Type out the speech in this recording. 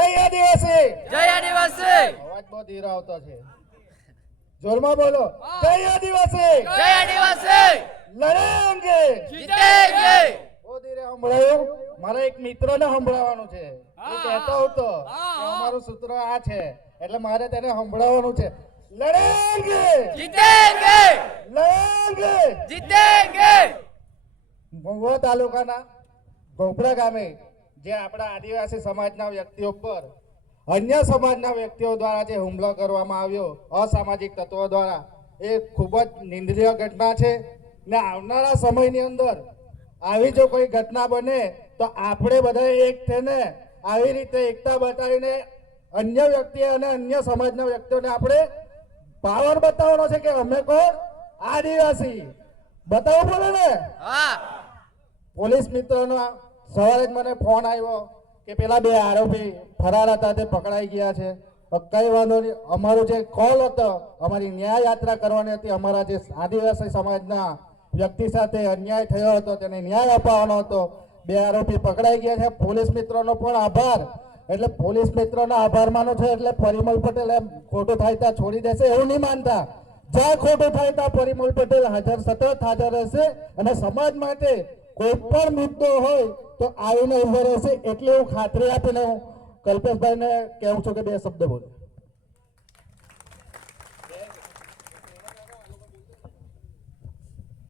જય આદિવાસી. જય આદિવાસી. અવાજ બહુ ધીરો આવતો છે. જોરમાં બોલો. જય આદિવાસી. જય આદિવાસી. લડેંગે જીતેંગે. બહુ ધીરે સંભળાયું. મારા એક મિત્રને સંભળાવવાનું છે. એ કહેતો હતો અમારું સૂત્ર આ છે. એટલે મારે તેને સંભળાવવાનું છે. લડેંગે જીતેંગે. લડેંગે જીતેંગે. ભોગવા તાલુકાના ગોપડા ગામે જે આપણા આદિવાસી સમાજના વ્યક્તિઓ પર અન્ય સમાજના વ્યક્તિઓ દ્વારા જે હુમલો કરવામાં આવ્યો અસામાજિક તત્વો દ્વારા એ ખૂબ જ નિંદ્રીય ઘટના છે. ને આવનારા સમયની અંદર આવી જો કોઈ ઘટના બને તો આપણે બધા એક થઈને આવી રીતે એકતા બતાવીને અન્ય વ્યક્તિ અને અન્ય સમાજના વ્યક્તિઓને આપણે પાવર બતાવવાનો છે કે અમે કોણ? આદિવાસી. બતાવવું પડે ને. પોલીસ મિત્રોનો સવારે જ મને ફોન આવ્યો કે પેલા બે આરોપી ફરાર હતા તે પકડાઈ ગયા છે. કઈ વાંધો નહીં. અમારું જે કોલ હતો, અમારી ન્યાય યાત્રા કરવાની હતી. અમારા જે આદિવાસી સમાજના વ્યક્તિ સાથે અન્યાય થયો હતો, તેને ન્યાય અપાવવાનો હતો. બે આરોપી પકડાઈ ગયા છે. પોલીસ મિત્રોનો પણ આભાર. એટલે પોલીસ મિત્રોના આભાર માનો છે એટલે પરિમલ પટેલ એમ ખોટું થાય ત્યાં છોડી દેશે એવું નહીં માનતા. જ્યાં ખોટું થાય ત્યાં પરિમલ પટેલ હાજર, સતત હાજર રહેશે. અને સમાજ માટે કોઈ પણ મુદ્દો હોય તો આવીને ઊભો રહેશે એટલે હું ખાતરી આપીને હું કલ્પેશભાઈને કહેવું છું કે બે શબ્દ બોલું.